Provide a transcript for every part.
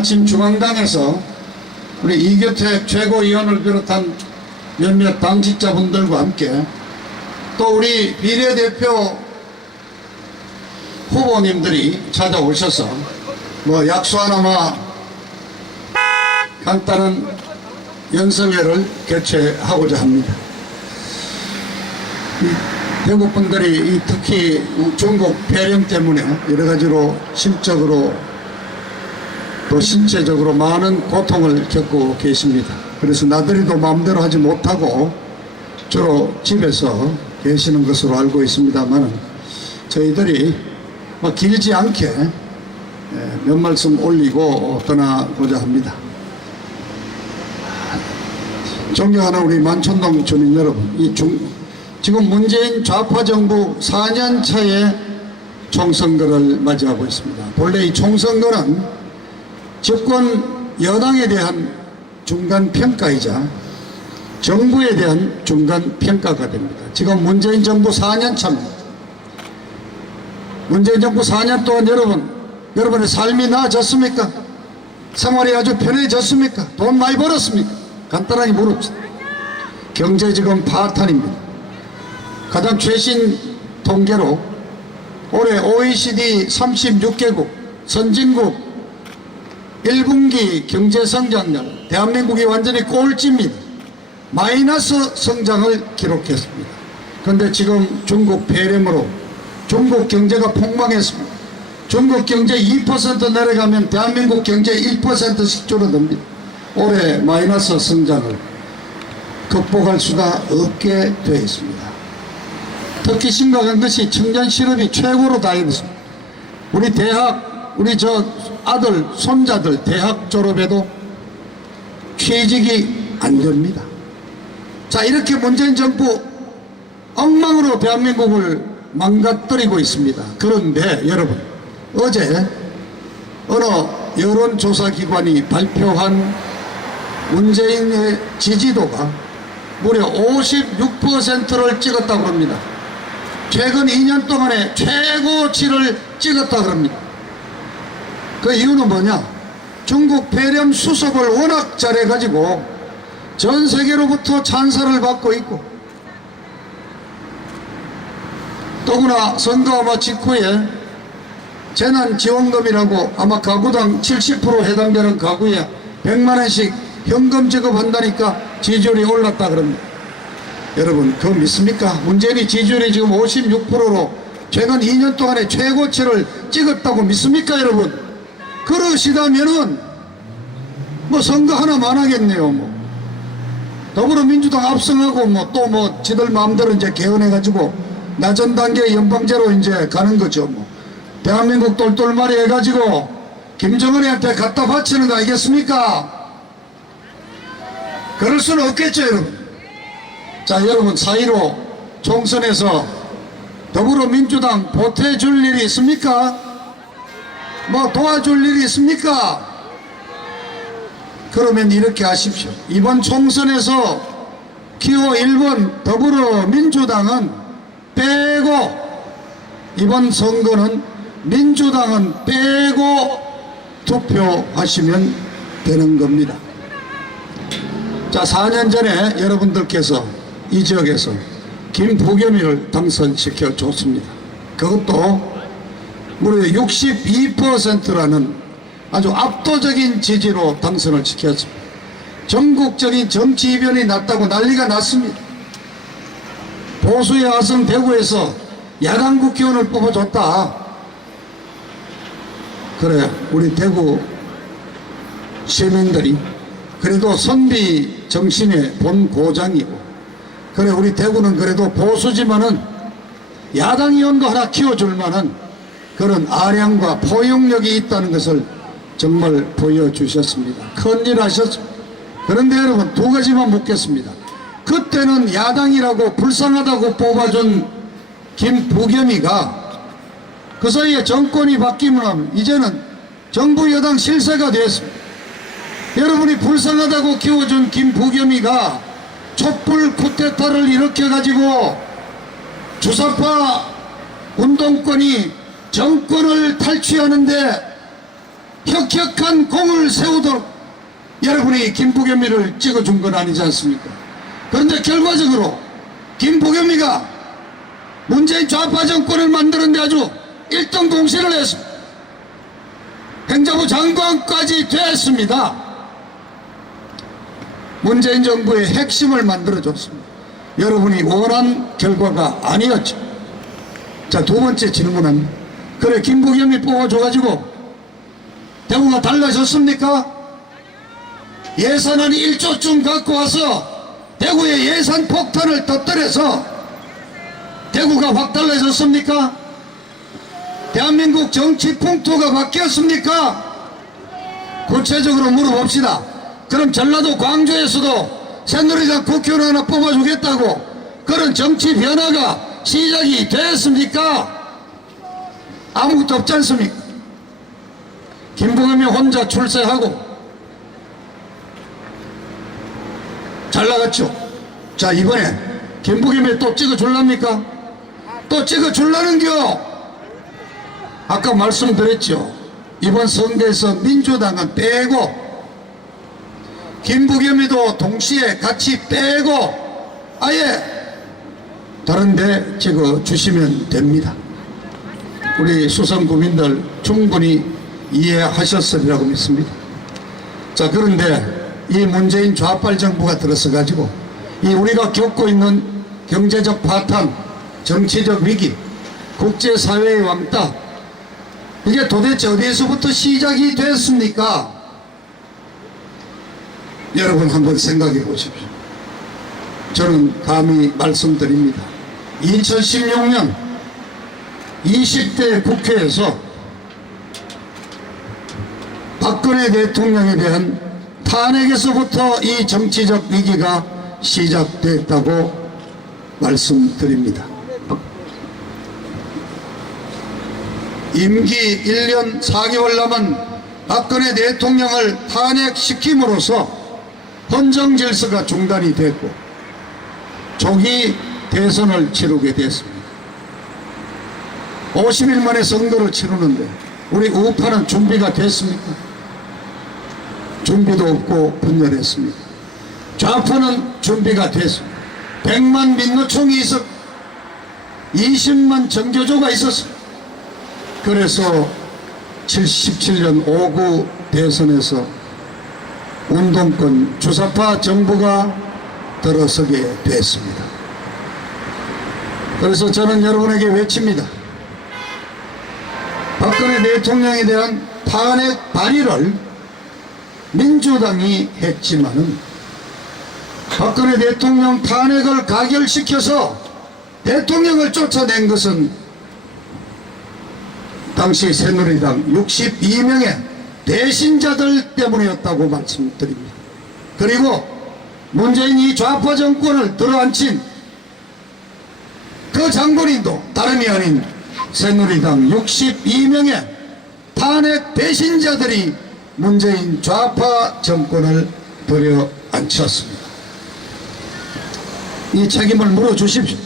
마침 중앙당에서 우리 이교택 최고위원을 비롯한 몇몇 당직자분들과 함께 또 우리 비례대표 후보님들이 찾아오셔서 뭐 약수 하나마 간단한 연설회를 개최하고자 합니다. 대구 분들이 특히 중국 폐렴 때문에 여러 가지로 심적으로 또 신체적으로 많은 고통을 겪고 계십니다. 그래서 나들이도 마음대로 하지 못하고 주로 집에서 계시는 것으로 알고 있습니다만 저희들이 길지 않게 몇 말씀 올리고 떠나고자 합니다. 존경하는 우리 만촌동 주민 여러분, 지금 문재인 좌파 정부 4년 차의 총선거를 맞이하고 있습니다. 본래 이 총선거는 집권 여당에 대한 중간평가이자 정부에 대한 중간평가가 됩니다. 지금 문재인 정부 4년 차입니다. 문재인 정부 4년 동안 여러분의 삶이 나아졌습니까? 생활이 아주 편해졌습니까? 돈 많이 벌었습니까? 간단하게 물읍시다. 경제 지금 파탄입니다. 가장 최신 통계로 올해 OECD 36개국 선진국 1분기 경제성장률 대한민국이 완전히 꼴찌입니다. 마이너스 성장을 기록했습니다. 그런데 지금 중국 폐렴으로 중국 경제가 폭망했습니다. 중국 경제 2% 내려가면 대한민국 경제 1%씩 줄어듭니다. 올해 마이너스 성장을 극복할 수가 없게 되어 있습니다. 특히 심각한 것이 청년 실업이 최고로 다이었습니다. 우리 대학, 우리 아들, 손자들 대학 졸업해도 취직이 안 됩니다. 자, 이렇게 문재인 정부 엉망으로 대한민국을 망가뜨리고 있습니다. 그런데 여러분, 어제 어느 여론조사기관이 발표한 문재인의 지지도가 무려 56%를 찍었다고 합니다. 최근 2년 동안에 최고치를 찍었다고 합니다. 그 이유는 뭐냐? 중국 폐렴 수습을 워낙 잘해가지고 전 세계로부터 찬사를 받고 있고, 더구나 선거 직후에 재난지원금이라고 아마 가구당 70% 해당되는 가구에 100만원씩 현금 지급한다니까 지지율이 올랐다 그럽니다. 여러분, 그거 믿습니까? 문재인이 지지율이 지금 56%로 최근 2년 동안에 최고치를 찍었다고 믿습니까, 여러분? 그러시다면은 뭐 선거 하나만 하겠네요. 더불어민주당 압승하고 또 지들 마음대로 이제 개헌해가지고 낮은 단계 연방제로 이제 가는 거죠. 대한민국 똘똘마리 해가지고 김정은이한테 갖다 바치는 거 아니겠습니까? 그럴 수는 없겠죠, 여러분. 자, 여러분, 4.15 총선에서 더불어민주당 보태줄 일이 있습니까? 도와줄 일이 있습니까? 그러면 이렇게 하십시오. 이번 총선에서 기호 1번 더불어민주당은 빼고, 이번 선거는 민주당은 빼고 투표하시면 되는 겁니다. 자, 4년 전에 여러분들께서 이 지역에서 김부겸이를 당선시켜 줬습니다. 그것도 무려 62%라는 아주 압도적인 지지로 당선을 시켰습니다. 전국적인 정치 이변이 났다고 난리가 났습니다. 보수의 아성 대구에서 야당 국회의원을 뽑아줬다. 그래, 우리 대구 시민들이 그래도 선비 정신의 본고장이고, 그래, 우리 대구는 그래도 보수지만은 야당 의원도 하나 키워줄 만한 그런 아량과 포용력이 있다는 것을 정말 보여주셨습니다. 큰일 하셨습니다. 그런데 여러분, 두 가지만 묻겠습니다. 그때는 야당이라고 불쌍하다고 뽑아준 김부겸이가 그 사이에 정권이 바뀌면 이제는 정부 여당 실세가 됐습니다. 여러분이 불쌍하다고 키워준 김부겸이가 촛불 쿠데타를 일으켜가지고 주사파 운동권이 정권을 탈취하는데 혁혁한 공을 세우도록 여러분이 김부겸이를 찍어준 건 아니지 않습니까? 그런데 결과적으로 김부겸이가 문재인 좌파 정권을 만드는데 아주 1등 공신을 했습니다. 행정부 장관까지 됐습니다. 문재인 정부의 핵심을 만들어줬습니다. 여러분이 원한 결과가 아니었죠. 자, 두 번째 질문은, 그래 김부겸이 뽑아줘가지고 대구가 달라졌습니까? 예산은 1조쯤 갖고 와서 대구의 예산 폭탄을 터뜨려서 대구가 확 달라졌습니까? 대한민국 정치 풍토가 바뀌었습니까? 구체적으로 물어봅시다. 그럼 전라도 광주에서도 새누리당 국회의원 하나 뽑아주겠다고 그런 정치 변화가 시작이 됐습니까? 아무것도 없지 않습니까? 김부겸이 혼자 출세하고 잘 나갔죠. 자, 이번에 김부겸이 또 찍어줄랍니까? 또 찍어줄라는겨. 아까 말씀드렸죠. 이번 선거에서 민주당은 빼고 김부겸이도 동시에 같이 빼고 아예 다른데 찍어주시면 됩니다. 우리 수성구민들 충분히 이해하셨으리라고 믿습니다. 자, 그런데 이 문재인 좌빨 정부가 들어서 가지고 이 우리가 겪고 있는 경제적 파탄, 정치적 위기, 국제사회의 왕따, 이게 도대체 어디에서부터 시작이 됐습니까? 여러분 한번 생각해 보십시오. 저는 감히 말씀드립니다. 2016년 20대 국회에서 박근혜 대통령에 대한 탄핵에서부터 이 정치적 위기가 시작됐다고 말씀드립니다. 임기 1년 4개월 남은 박근혜 대통령을 탄핵시킴으로써 헌정 질서가 중단이 됐고 조기 대선을 치르게 됐습니다. 50일 만에 선거를 치르는데 우리 우파는 준비가 됐습니까? 준비도 없고 분열했습니다. 좌파는 준비가 됐습니다. 100만 민노총이 있었고 20만 정교조가 있었습니다. 그래서 77년 5.9 대선에서 운동권 주사파 정부가 들어서게 됐습니다. 그래서 저는 여러분에게 외칩니다. 박근혜 대통령에 대한 탄핵 발의를 민주당이 했지만은 박근혜 대통령 탄핵을 가결시켜서 대통령을 쫓아낸 것은 당시 새누리당 62명의 배신자들 때문이었다고 말씀드립니다. 그리고 문재인이 좌파 정권을 들어앉힌 그 장본인도 다름이 아닌 새누리당 62명의 탄핵 배신자들이 문재인 좌파 정권을 들어앉혔습니다. 이 책임을 물어주십시오.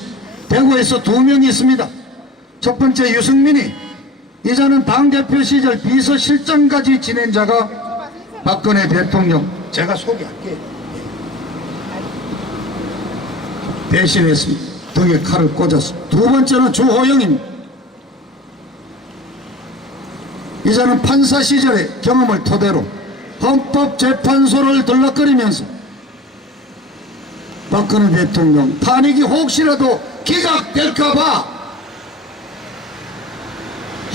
대구에서 2명이 있습니다. 첫 번째 유승민이 이제는 당대표 시절 비서실장까지 지낸 자가 박근혜 대통령, 제가 소개할게요. 대신했습니다. 등에 칼을 꽂았습니다. 두 번째는 주호영입니다. 이제는 판사 시절의 경험을 토대로 헌법재판소를 들락거리면서 박근혜 대통령 탄핵이 혹시라도 기각될까봐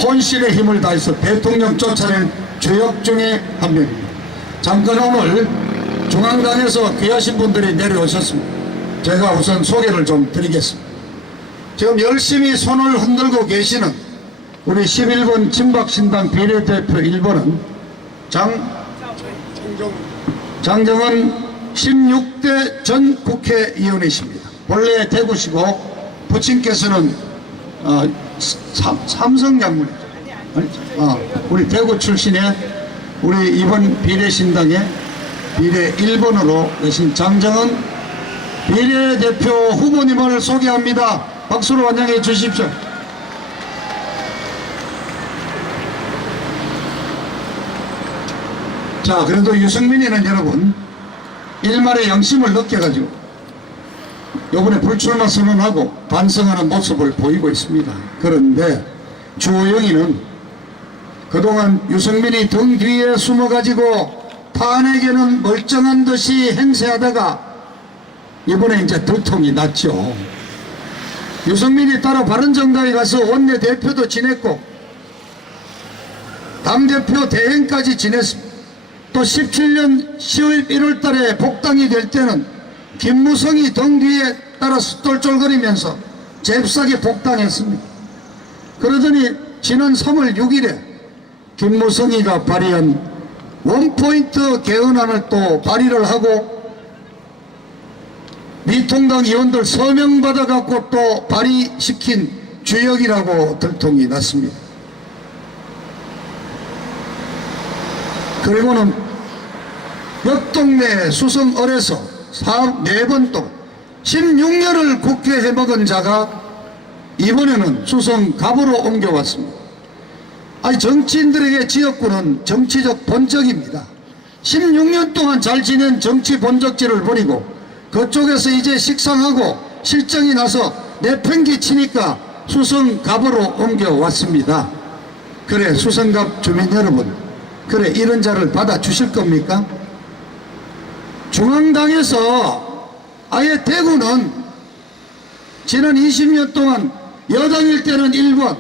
혼신의 힘을 다해서 대통령 쫓아낸 죄역 중에 한 명입니다. 잠깐 오늘 중앙당에서 귀하신 분들이 내려오셨습니다. 제가 우선 소개를 좀 드리겠습니다. 지금 열심히 손을 흔들고 계시는 우리 11번 친박신당 비례대표 1번은 장정은 16대 전 국회의원이십니다. 본래 대구시고 부친께서는 삼성 장군이죠. 우리 대구 출신의 우리 이번 비례신당의 비례 1번으로 계신 장정은 비례대표 후보님을 소개합니다. 박수로 환영해 주십시오. 자, 그래도 유승민이는 여러분 일말의 양심을 느껴가지고 요번에 불출마 선언하고 반성하는 모습을 보이고 있습니다. 그런데 주호영이는 그동안 유승민이 등 뒤에 숨어가지고 탄핵에는 멀쩡한 듯이 행세하다가 이번에 이제 들통이 났죠. 유승민이 따로 바른정당에 가서 원내대표도 지냈고 당대표 대행까지 지냈습니다. 또 17년 10월 1월 달에 복당이 될 때는 김무성이 등 뒤에 따라서 똘똘거리면서 잽싸게 복당했습니다. 그러더니 지난 3월 6일에 김무성이가 발의한 원포인트 개헌안을 또 발의를 하고 미통당 의원들 서명 받아갖고 또 발의시킨 주역이라고 들통이 났습니다. 그리고는 옆 동네 수성을에서 4번 동안 16년을 국회 해먹은 자가 이번에는 수성 갑으로 옮겨왔습니다. 아니, 정치인들에게 지역구는 정치적 본적입니다. 16년 동안 잘 지낸 정치 본적지를 버리고 그쪽에서 이제 식상하고 실정이 나서 내팽개 치니까 수성갑으로 옮겨왔습니다. 그래, 수성갑 주민 여러분, 그래, 이런 자를 받아주실 겁니까? 중앙당에서 아예 대구는 지난 20년 동안 여당일 때는 1번,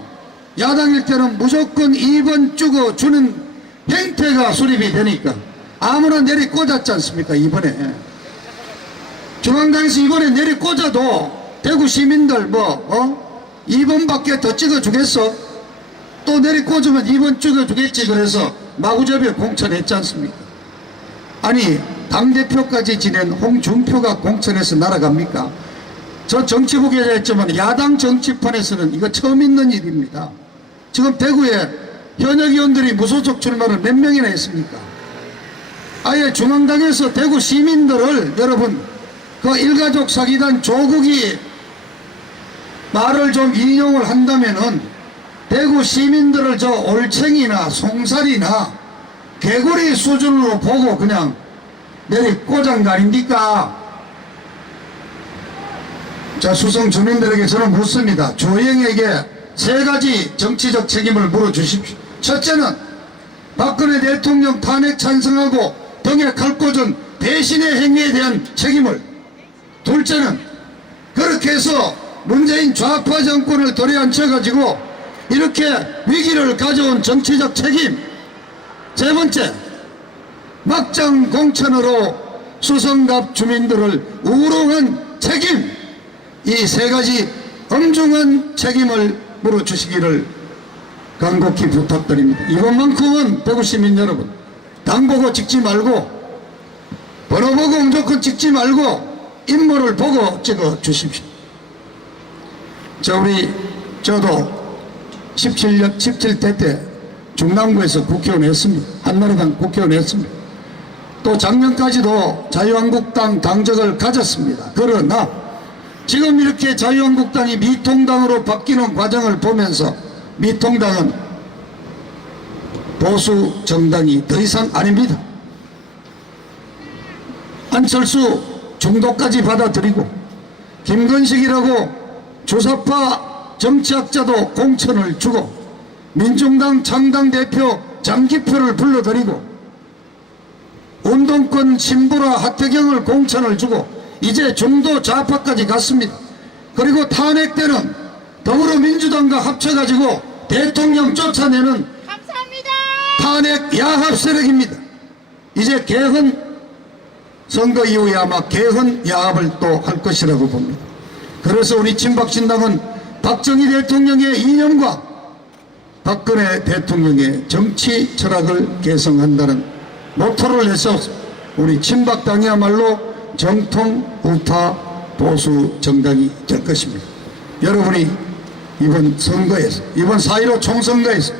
야당일 때는 무조건 2번 주는 행태가 수립이 되니까 아무나 내리 꽂았지 않습니까? 이번에 중앙당에서 이번에 내리 꽂아도 대구 시민들 2번밖에 더 찍어주겠어? 또 내리 꽂으면 2번 찍어주겠지. 그래서 마구잡이에 공천했지 않습니까? 아니, 당대표까지 지낸 홍준표가 공천해서 날아갑니까? 저 정치부 기자였지만 야당 정치판에서는 이거 처음 있는 일입니다. 지금 대구에 현역 의원들이 무소속 출마를 몇 명이나 했습니까? 아예 중앙당에서 대구 시민들을, 여러분, 그 일가족 사기단 조국이 말을 좀 인용을 한다면은 대구 시민들을 저 올챙이나 송살이나 개구리 수준으로 보고 그냥 내리 꽂은 거 아닙니까? 자, 수성 주민들에게 저는 묻습니다. 주호영에게 세 가지 정치적 책임을 물어주십시오. 첫째는 박근혜 대통령 탄핵 찬성하고 등에 칼 꽂은 배신의 행위에 대한 책임을, 둘째는 그렇게 해서 문재인 좌파 정권을 도래앉혀가지고 이렇게 위기를 가져온 정치적 책임, 세 번째, 막장 공천으로 수성갑 주민들을 우롱한 책임, 이 세 가지 엄중한 책임을 물어주시기를 간곡히 부탁드립니다. 이번만큼은 대구 시민 여러분, 당 보고 찍지 말고 번호 보고 무조건 찍지 말고 인물을 보고 찍어 주십시오. 자, 저도 17대 때 중남구에서 국회의원 했습니다. 한나라당 국회의원 했습니다. 또 작년까지도 자유한국당 당적을 가졌습니다. 그러나 지금 이렇게 자유한국당이 미통당으로 바뀌는 과정을 보면서 미통당은 보수 정당이 더 이상 아닙니다. 안철수 중도까지 받아들이고 김건식이라고 주사파 정치학자도 공천을 주고 민중당 창당 대표 장기표를 불러들이고 운동권 신보라 하태경을 공천을 주고 이제 중도 좌파까지 갔습니다. 그리고 탄핵 때는 더불어민주당과 합쳐가지고 대통령 쫓아내는 감사합니다. 탄핵 야합 세력입니다. 이제 개헌 선거 이후에 아마 개헌 야합을 또 할 것이라고 봅니다. 그래서 우리 친박신당은 박정희 대통령의 이념과 박근혜 대통령의 정치 철학을 개성한다는 모토를 해서 우리 친박당이야말로 정통 우파 보수 정당이 될 것입니다. 여러분이 이번 선거에서, 이번 4.15 총선거에서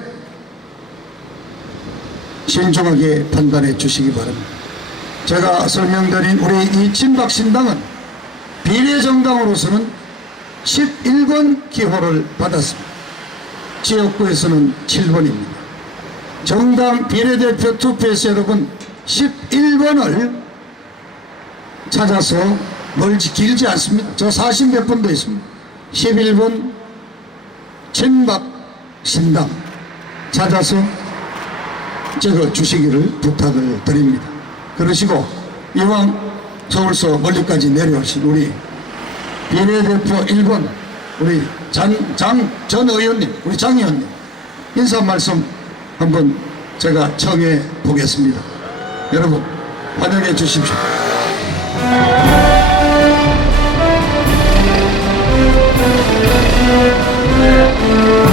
신중하게 판단해 주시기 바랍니다. 제가 설명드린 우리 이 친박신당은 비례정당으로서는 11번 기호를 받았습니다. 지역구에서는 7번입니다. 정당 비례대표 투표에서 여러분 11번을 찾아서 멀지 길지 않습니다. 저 40몇 번도 있습니다. 11번 친박신당 찾아서 적어 주시기를 부탁을 드립니다. 그러시고 이왕 서울서 멀리까지 내려오신 우리 비례대표 1번 우리 전 의원님, 우리 장 의원님 인사 말씀 한번 제가 청해 보겠습니다. 여러분 환영해 주십시오.